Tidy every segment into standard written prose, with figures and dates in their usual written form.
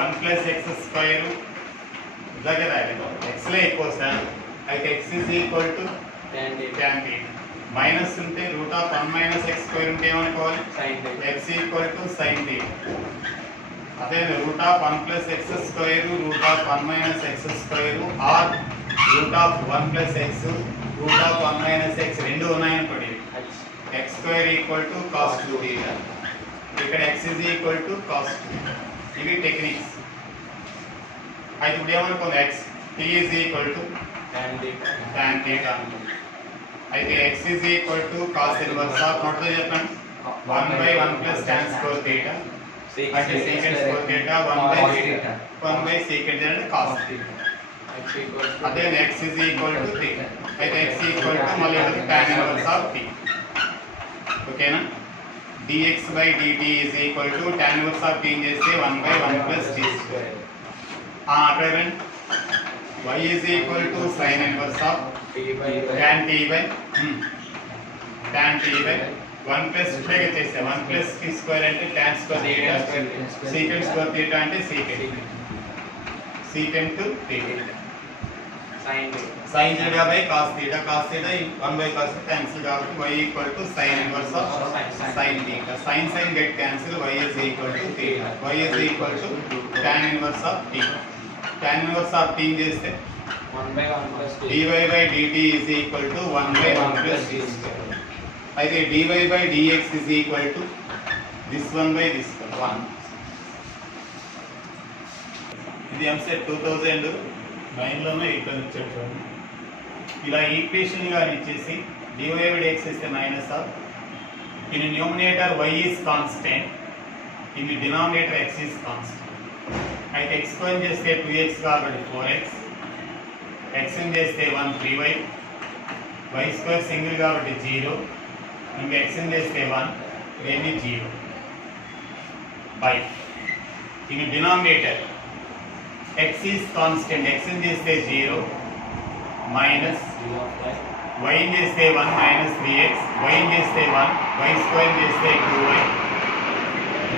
1 plus x square ఇలాగే రాయాలి. ఎక్స్లో ఎక్కువ సార్ అయితే x is equal to tan theta minus ఉంటే root of 1 minus x square ఉంటే ఏమనుకోవాలి x equal to sin theta. అదే root of 1 plus x square root of 1 minus x square or root of 1 plus x root of 1 minus x రెండు ఉన్నాయనుకోండి x square equal to cos 2 theta. ఇక్కడ x is equal to cos 2. ఇవి techniques. అయితే ఇప్పుడు ఏమనుకోండి x t is equal to tan theta. అయితే x is equal to cos inverse of note చెప్పండి 1 by 1 plus tan square theta అంటే secant square theta 1 by secant అంటే cos theta. అదే x is equal to theta. అయితే x equal to మళ్ళీ tan inverse of t. ఓకేనా? dx by dt is equal to tan inverse of t చేస్తే 1 by 1 plus t square. అక్కడ y is equal to sin inverse of tan t by 1 plus ఇప్పుడే చేస్తే 1 plus t square అంటే tan square theta secant square theta అంటే secant theta sin theta by cos theta 1 by cos cancel కాబట్టి y equal to sin inverse of sin theta. sin get cancel, y is equal to theta. y is equal to tan inverse of t. tan inverse of t చేస్తే 1 by 1 plus t. dy by dt is equal to 1 by 1 plus t square. అయితే dy by dx is equal to this one by this one. ఇది ఎంసెట్ 2009లోనే ఇక్కడ ఇచ్చాడు. ఇలా equation గా ఇచ్చేసి dy by dx ఇస్తే minus of in numerator y is constant, in denominator x is constant. అయితే x square చేస్తే 2x కాబట్టి 4x, x చేస్తే 1 3y, y స్క్వేర్ సింగిల్ కాబట్టి 0, ఇంకా x చేస్తే 1 ఇవన్నీ 0 by in denominator x is constant, x చేస్తే 0 మైనస్ y చేస్తే 1 మైనస్ 3x, y చేస్తే 1, y స్క్వేర్ చేస్తే 2y,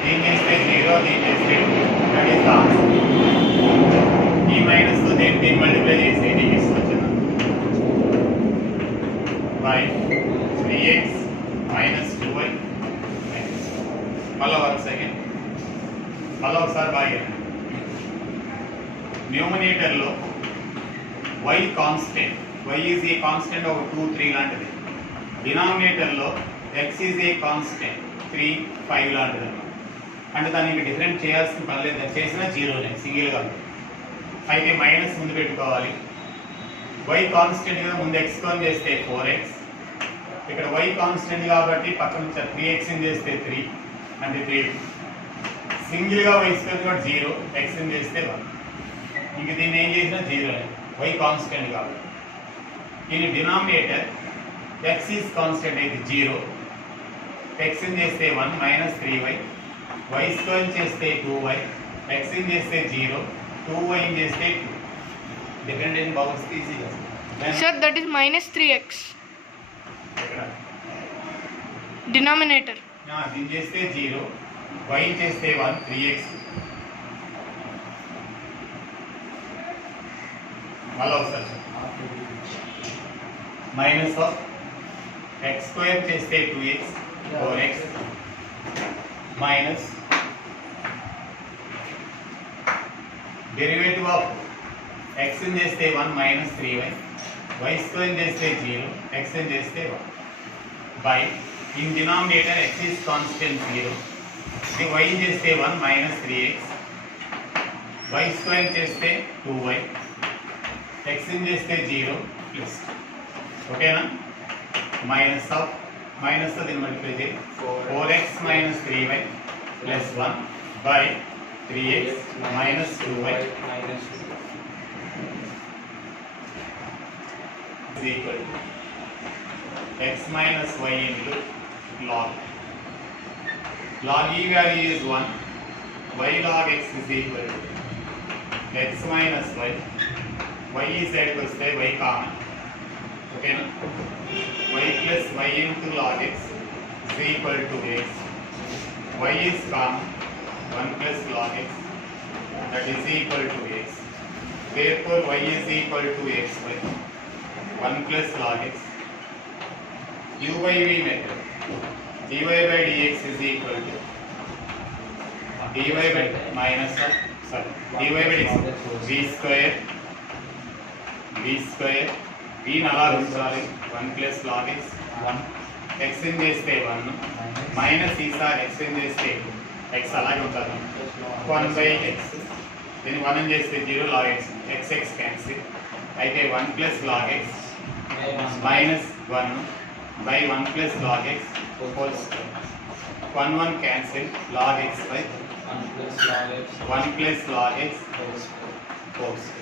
దీని చేస్తే 0, దీని చేస్తే 2. That is the answer. ఈ మైనస్ తో దీన్ని మల్టిప్లై చేసి దీనికి ఇస్తున్నాను by 3x minus 2y minus మళ్ళీ 1 సెకండ్ మళ్ళీ ఒకసారి బాగా న్యూమరేటర్లో y constant, y is a constant ఒక 2 3 లాంటిది. డినామినేటర్లో x ఈజ్ ఏ కాన్స్టెంట్ 3 5 లాంటిది. అంటే దాన్ని ఇంకా డిఫరెంట్ చేయాల్సిన పని లేదు, చేసినా 0నే సింగిల్గా. అయితే మైనస్ ముందు పెట్టుకోవాలి. y కాన్స్టెంట్ కదా, ముందు x స్క్వేర్ చేస్తే 4x, ఇక్కడ y కాన్స్టెంట్ కాబట్టి పక్కన 3x చేస్తే 3 అంటే 3, సింగిల్గా y స్క్వేర్ కాబట్టి 0, x చేస్తే 1. ఇంక దీన్ని ఏం చేసినా 0నే, y కాన్స్టెంట్ కాబట్టి. దీని డినామినేటర్ x ఈజ్ కాన్స్టెంట్ అయితే 0, x చేస్తే 1 మైనస్ 3y, y స్క్వేర్ చేస్తే 2y, x చేస్తే 0, 2y చేస్తే 2. డిఫరెంట్ ఏం బాక్స్ ఈజీగా sir that is minus 3x denominator. దీన్ని చేస్తే 0, y చేస్తే 1 3x. మళ్ళీ ఒకసారి మైనస్ ఆఫ్ x స్క్వేర్ చేస్తే 2x 4x minus derivative of x చేస్తే 1 మైనస్ 3y, y స్క్వేర్ చేస్తే 0, x చేస్తే 1 by in denominator x is constant 0, ఇది y చేస్తే 1 మైనస్ 3x, y స్క్వేర్ చేస్తే 2y, x చేస్తే 0 ప్లస్. ఓకేనా? మైనస్ ఆఫ్ మైనస్ దీన్ని మల్టిప్లై చేయాలి 4x minus 3y plus 1 by 3x minus 2y is equal to x minus y into log. Log e value is 1, y log x is equal to x minus y. y is side to stay y common. Okay na? y plus y into log x is equal to x. y is common 1 plus log x that is equal to x. Therefore y is equal to x by 1 plus log x. U by v method. dy by dx is equal to dy by minus dy by dx v square v నలా ఉంచాలి 1 plus log x 1 x in చేస్తే 1 minus ఈసారి x in చేస్తే x అలాగే ఉంటుంది 1 by x దీన్ని 1 అని చేస్తే 0 log x x cancel అయితే 1 plus log x minus 1 by 1 plus log x whole square 1 1 cancel log x by 1 plus log x whole square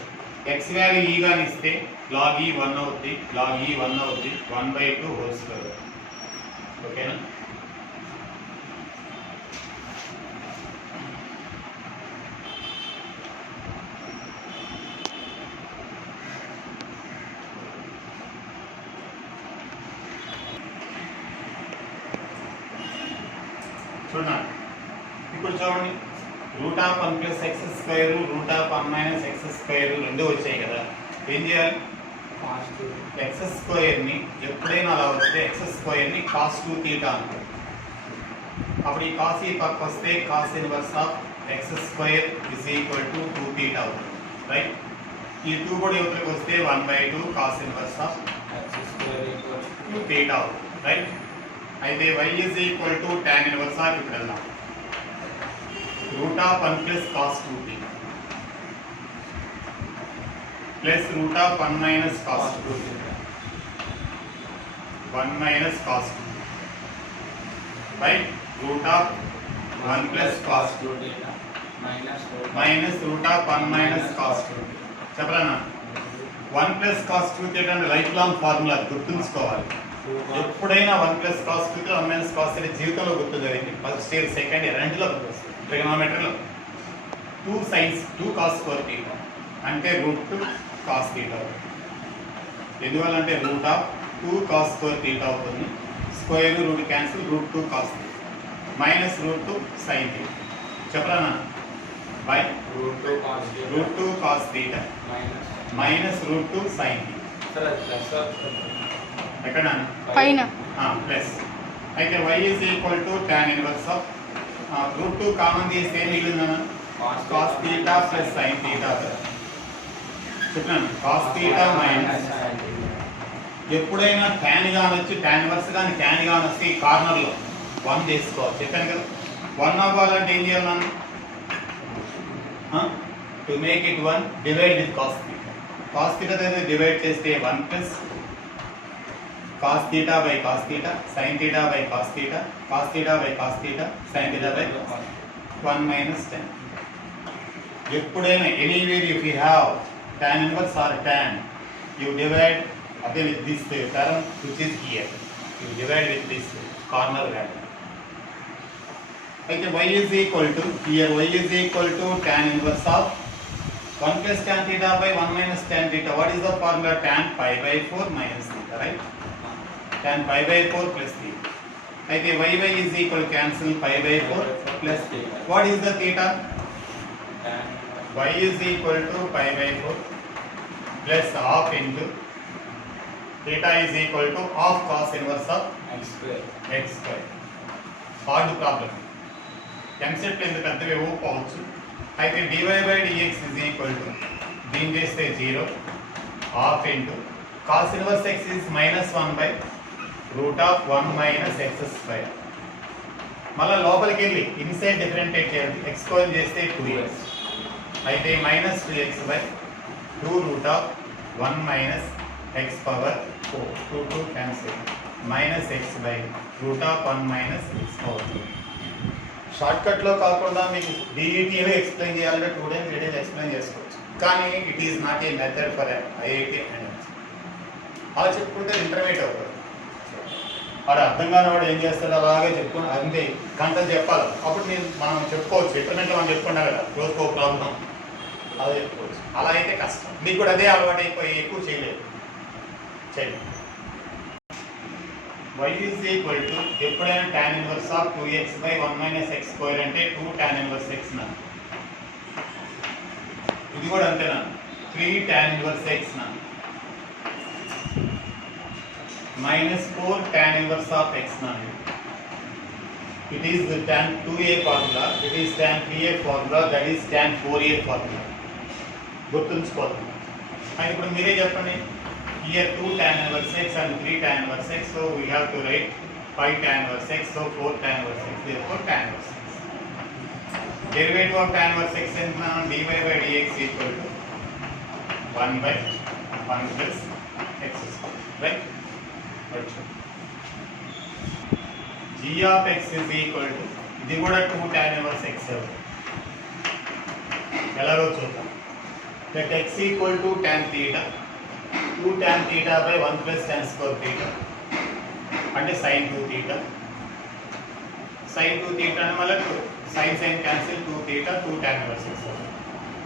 x value e గాని ఇస్తే log e 1 అవుతుంది log e 1 అవుతుంది 1/2 whole square ఓకేనా చూడండి ఇప్పుడు చూడండి route of 1 plus x square root of 1 minus x square రెండు వచ్చాయి కదా ఏం చేయాలి ఎక్స్ స్క్వేర్ని ఎప్పుడైనా అలా వస్తే ఎక్స్ స్క్వేర్ని కాస్ 2 తీటా అంటారు అప్పుడు ఈ కాస్ ఈ పక్క వస్తే cos inverse of X square is equal to 2 theta అవుతుంది రైట్ ఈ 2 కూడా యువతలకు వస్తే 1/2 cos inverse of X square equal to 2 theta అవుతుంది రైట్ అయితే y is equal to tan inverse of ఇక్కడ వెళ్దాం route of 1 plus cos 2t plus root of 1 minus cos 2t 1 minus cos 2 by root of 1 plus cos 2t minus root of 1 minus cos 2t చెప్పరానా 1 plus cos 2t అంటే life long formula గుర్తుంచుకోవాలి ఎప్పుడైనా 1 plus cos 2 1 minus cos 3 జీవితంలో గుర్తుంటుంది first year second year రెండులో గుర్తొస్తుంది ట్రిగనోమెట్రీలో 2 sines 2 cos square theta అంటే root 2 cos theta ఎందువల్ల అంటే root of 2 cos square theta అవుతుంది square root cancel root 2 cos minus root 2 sine theta చెప్పరానా by root 2 cos theta minus root 2 sine theta ఎక్కడ పైన ప్లస్ అయితే y is equal to tan inverse of root 2 common తీస్తే ఏం మిగిలిందన్న cos theta plus sin theta చెప్పండి cos theta minus ఎప్పుడైనా tan గానొచ్చి tan ఇన్వర్స్ గాని tan గానొస్తే ఈ కార్నర్ లో 1 చేసుకోవాలి చెప్పాను కదా 1 అవ్వాలంటే ఏం చేయాలి మనం to make it 1 divide with cos theta అయితే డివైడ్ చేస్తే 1 plus cos theta by cos theta sin theta by cos theta cos theta by cos theta sin theta by 1 minus tan ఎప్పుడైనా anywhere if you have tan inverse or tan you divide again with this term which is here you divide with this corner value అయితే y is equal to here y is equal to tan inverse of 1 plus tan theta by 1 minus tan theta what is the formula tan pi by 4 minus theta right tan pi by 4 plus theta. అయితే y is equal cancel pi by 4 plus theta. What is the theta? Y is equal to pi by 4 plus half into theta is equal to half cos inverse of x square. Hard problem. MCET ఎందుకు అంత ఇవ్వకపోవచ్చు అయితే dy by dx is equal to దీని చేస్తే 0 half into cos inverse x is minus 1 by root of 1 minus x square మళ్ళీ లోపలికి వెళ్ళి inside differentiate చేయాలి x స్క్వేర్ చేస్తే 2x అయితే minus 2x by 2 root of 1 minus x power 4 2 cancel minus x by root of 1 minus x power 2 short cut లో కాకుండా మీకు DET లో ఎక్స్ప్లెయిన్ చేయాలంటే 2 days 3 days ఎక్స్ప్లెయిన్ చేసుకోవచ్చు కానీ it is not a method for IIT and అలా చెప్పుకుంటే intermediate అవుతుంది వాడు అర్థం కాని వాడు ఏం చేస్తాడు అలాగే చెప్పుకుని అంతే గంట చెప్పాలి అప్పుడు మనం చెప్పుకోవచ్చు ఇంటర్నెట్లో మనం చెప్పుకున్నాం కదా రోజుకో ప్రాబ్లం అలా చెప్పుకోవచ్చు అలా అయితే కష్టం మీకు కూడా అదే అలవాటు అయిపోయి ఎక్కువ చేయలేదు చేయండి y is equal to ఎప్పుడైనా tan inverse of 2x by 1 minus x square అంటే 2 tan inverse x నా ఇది కూడా అంతేనా 3 tan inverse x నా minus 4 tan inverse of x na. It is the tan 2a formula, it is tan 3a formula, that is tan 4a formula. గుర్తుంచుకోవాలి. And ఇప్పుడు మీరే చెప్పండి, here 2 tan inverse x and 3 tan inverse x, so we have to write 5 tan inverse x, so 4 tan inverse x, therefore tan inverse x. Derivative of tan inverse x is dy by dx equal to 1 by 1 plus x square, right? g of x is equal to, ఇది కూడా 2 tan inverse x ఎలాగో చూద్దాం. let x equal to tan theta, 2 tan theta by 1 plus tan square theta అంటే sin 2 theta. sin 2 theta అని మళ్ళీ sin sin cancel 2 theta 2 tan inverse x.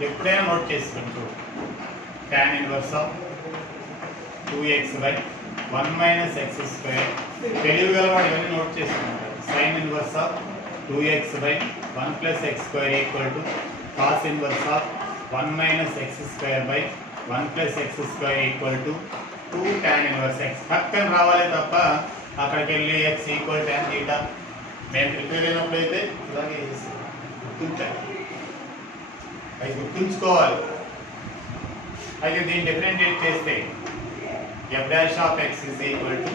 ఎప్పుడైనా note చేసుకుంటూ tan inverse of 2x by 1 minus x square, తెలివిగల వాడు ఇవన్నీ note చేసుకుంటారు. sin inverse of 2x by 1 plus x square equal to cos inverse of 1 minus x square by 1 plus x square equal to 2 tan inverse x. పక్కన రావాలి తప్ప అక్కడికి వెళ్ళి x equal tan theta మేము ప్రిపేర్ అయినప్పుడు అయితే ఇలాగే గుర్తుంచాలి, అది గుర్తుంచుకోవాలి. అయితే దీన్ని డిఫరెన్షియేట్ చేస్తే f dash of x is equal to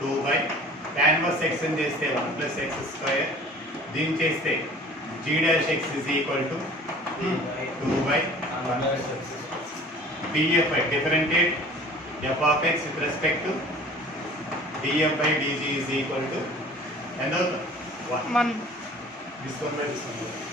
2 by tan inverse x అని చేస్తే 1 plus x square, దీన్ని చేస్తే g dash x is equal to 2 by 1 plus x. df by differentiate f of x with respect to df by dg is equal to ఎంత అవుతుంది 1. One. This one by this one.